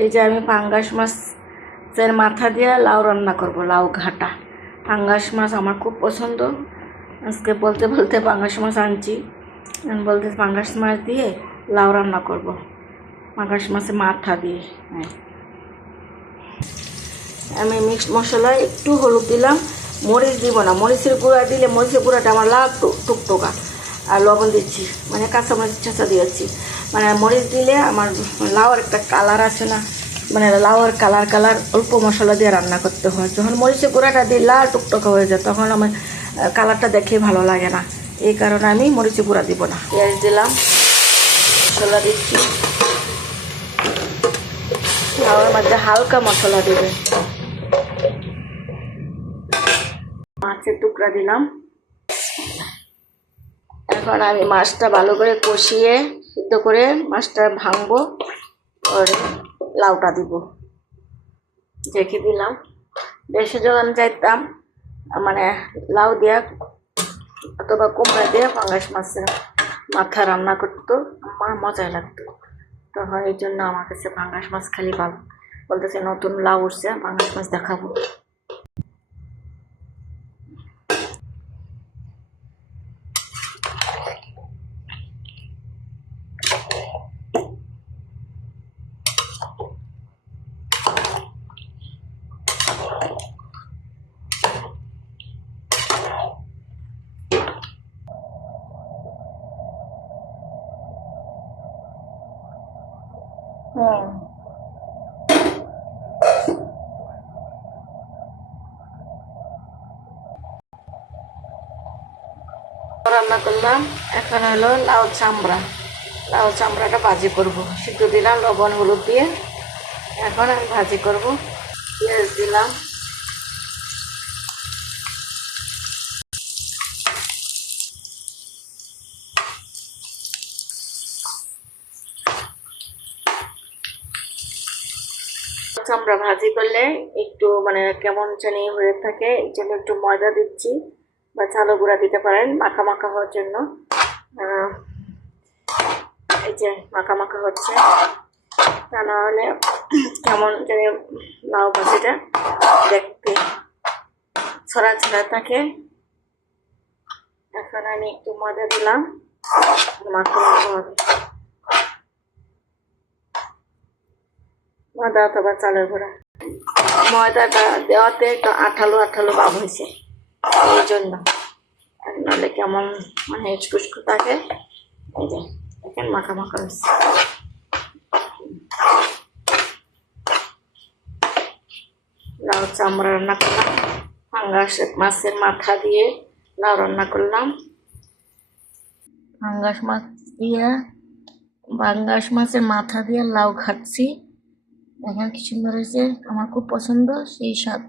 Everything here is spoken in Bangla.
এই যে আমি পাঙ্গাস মাছের মাথা দিয়ে লাউ রান্না করব, লাউ ঘাটা। পাঙ্গাস মাছ আমার খুব পছন্দ। আজকে বলতে বলতে পাঙ্গাস মাছ আনছি, বলতে পাঙ্গাস মাছ দিয়ে লাউ রান্না করব, পাঙ্গাস মাছের মাথা দিয়ে। আমি মিক্সড মশলা একটু হলুদ দিলাম, মরিচ দিব না, মরিচের গুঁড়া দিলে মরিচের গুঁড়াটা আমার লাল টুকটোকা। আর লবণ দিচ্ছি, মানে কাঁচামরিচ ছেঁচা দিয়েছি। মানে মরিচ দিলে আমার লাউয়ের একটা কালার আছে না, মানে লাউয়ের কালার অল্প মশলা দিয়ে রান্না করতে হয়। যখন মরিচের গুঁড়াটা দিয়ে লাল টুকটোকা হয়ে যায় তখন আমার কালারটা দেখে ভালো লাগে না, এই কারণে আমি মরিচের গুঁড়া দিব না। পেঁয়াজ দিলাম, মশলা দিচ্ছি, লাউয়ের মধ্যে হালকা মশলা দেবে, মাছের টুকরা দিলাম। এখন আমি মাছটা ভালো করে কষিয়ে সিদ্ধ করে মাছটা ভাঙবো, পরে লাউটা দিব, রেখে দিলাম। দেশে যখন যাইতাম মানে লাউ দিয়া অথবা কুমড়া দিয়ে পাঙ্গাস মাছের মাথা রান্না করতো, আমার মজাই লাগতো। তখন এই জন্য আমার কাছে পাঙ্গাস মাছ খালি ভালো বলতেছে, নতুন লাউ উঠছে, পাঙ্গাস মাছ দেখাবো। রান্না করলাম। এখন হলো লাউ চামড়াটা ভাজি করব। সিদ্ধ দিলাম লবণ হলুদ দিয়ে, এখন আমি ভাজি করব। পেঁয়াজ দিলাম, চামড়া ভাজি করলে একটু মানে কেমন জানি হয়ে থাকে, এই জন্য একটু ময়দা দিচ্ছি, বা চালের গুঁড়া দিতে পারেন মাখা মাখা হওয়ার জন্য। এই যে মাখা মাখা হচ্ছে, তা না হলে কেমন জানি লাউ ভাজিটা দেখতে ছড়া ছড়া থাকে। এখন আমি একটু ময়দা দিলাম, মাখা মাখা হবে, ময়দা অথবা চালের গুঁড়া। ময়দাটা দেওয়াতে একটু আঠালো আঠালো ভাব হয়েছে, এই জন্য, নাহলে কেমন মানে হেঁচকুচকু থাকে। এই যে এখন মাখা মাখা হয়েছে। লাউ চামড়া রান্না করলাম, পাঙ্গাস মাছের মাথা দিয়ে লাউ রান্না করলাম। পাঙ্গাস মাছের মাথা দিয়ে লাউ খাচ্ছি। দেখেন কি সুন্দর হয়েছে, আমার খুব পছন্দ, সেই স্বাদ।